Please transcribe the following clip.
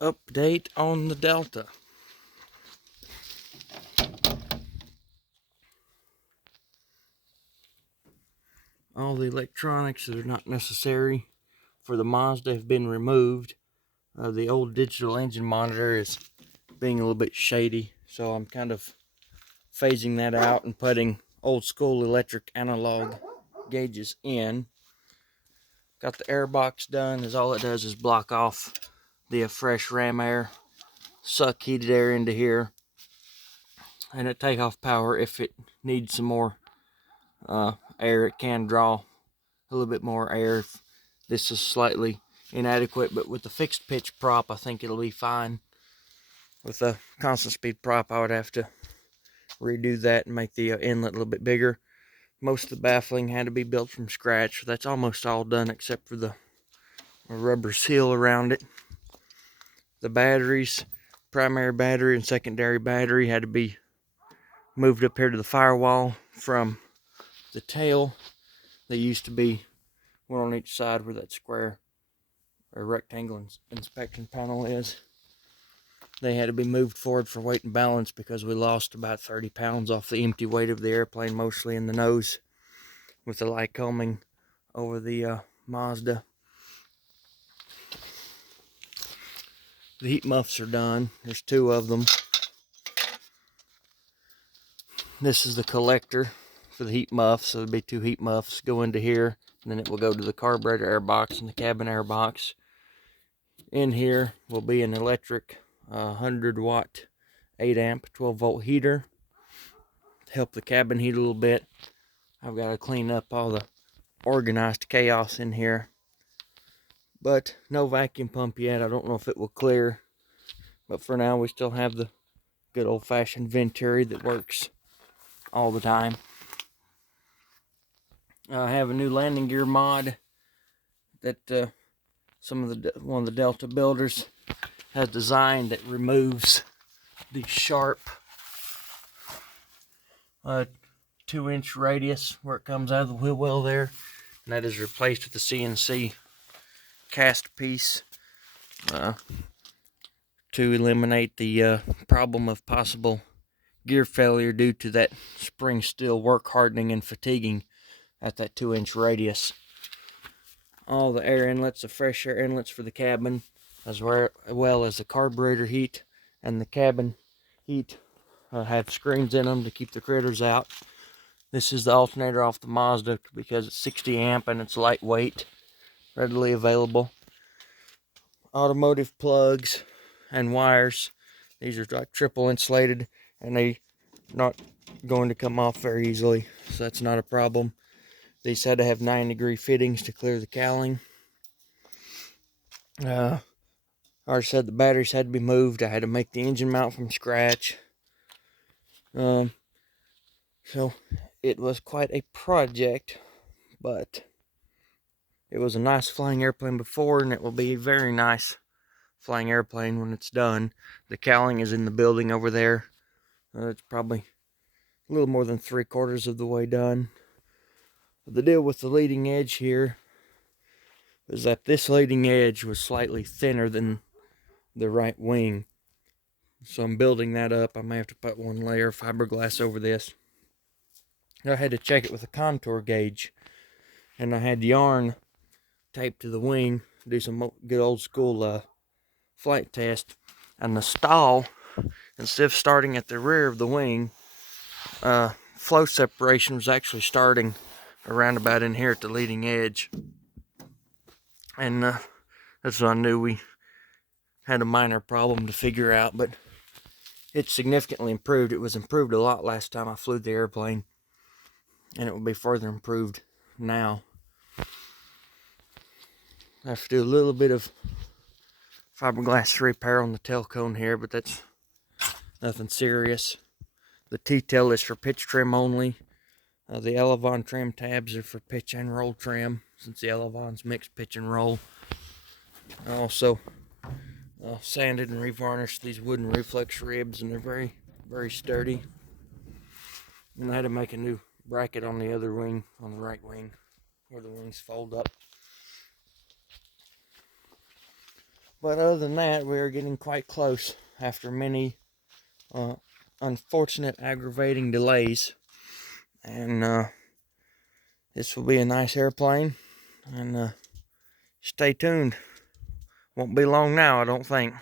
Update on the Delta. All the electronics that are not necessary for the Mazda have been removed. The old digital engine monitor is being a little bit shady, so I'm kind of phasing that out and putting old school electric analog gauges in. Got the air box done, as all it does is block off the fresh ram air, suck heated air into here, and it take off power if it needs some more air. It can draw a little bit more air if this is slightly inadequate, but with the fixed pitch prop I think it'll be fine. With a constant speed prop I would have to redo that and make the inlet a little bit bigger. Most of the baffling had to be built from scratch. That's almost all done except for the rubber seal around it. The batteries, primary battery and secondary battery, had to be moved up here to the firewall from the tail. They used to be one on each side where that square or rectangle inspection panel is. They had to be moved forward for weight and balance because we lost about 30 pounds off the empty weight of the airplane, mostly in the nose, with the Lycoming over the Mazda. The heat muffs are done. There's 2 of them. This is the collector for the heat muffs, so there'll be 2 heat muffs go into here, and then it will go to the carburetor air box and the cabin air box. In here will be an electric 100 watt 8 amp 12 volt heater to help the cabin heat a little bit. I've got to clean up all the organized chaos in here, but no vacuum pump yet. I don't know if it will clear, but for now we still have the good old-fashioned Venturi that works all the time. I have a new landing gear mod that one of the Delta builders has designed that removes the sharp 2-inch radius where it comes out of the wheel well there, and that is replaced with the CNC cast piece to eliminate the problem of possible gear failure due to that spring steel work hardening and fatiguing at that 2-inch radius. All the air inlets, the fresh air inlets for the cabin, as well as the carburetor heat and the cabin heat, have screens in them to keep the critters out. This is the alternator off the Mazda because it's 60 amp and it's lightweight, readily available. Automotive plugs and wires. These are like triple insulated and they're not going to come off very easily, so that's not a problem. These had to have 9-degree fittings to clear the cowling. I already said the batteries had to be moved. I had to make the engine mount from scratch. So it was quite a project, but it was a nice flying airplane before, and it will be a very nice flying airplane when it's done. The cowling is in the building over there. It's probably a little more than 3/4 of the way done. The deal with the leading edge here is that this leading edge was slightly thinner than the right wing. So I'm building that up. I may have to put 1 layer of fiberglass over this. I had to check it with a contour gauge, and I had yarn taped to the wing, do some good old school flight test. And the stall, instead of starting at the rear of the wing, flow separation was actually starting around about in here at the leading edge. And that's when I knew we had a minor problem to figure out, but it's significantly improved. It was improved a lot last time I flew the airplane, and it will be further improved now. I have to do a little bit of fiberglass repair on the tail cone here, but that's nothing serious. The T-tail is for pitch trim only. The Elevon trim tabs are for pitch and roll trim, since the Elevon's mixed pitch and roll. I also sanded and revarnished these wooden reflex ribs, and they're very, very sturdy. And I had to make a new bracket on the other wing, on the right wing, where the wings fold up. But other than that, we are getting quite close after many unfortunate, aggravating delays. And this will be a nice airplane. And stay tuned. Won't be long now, I don't think.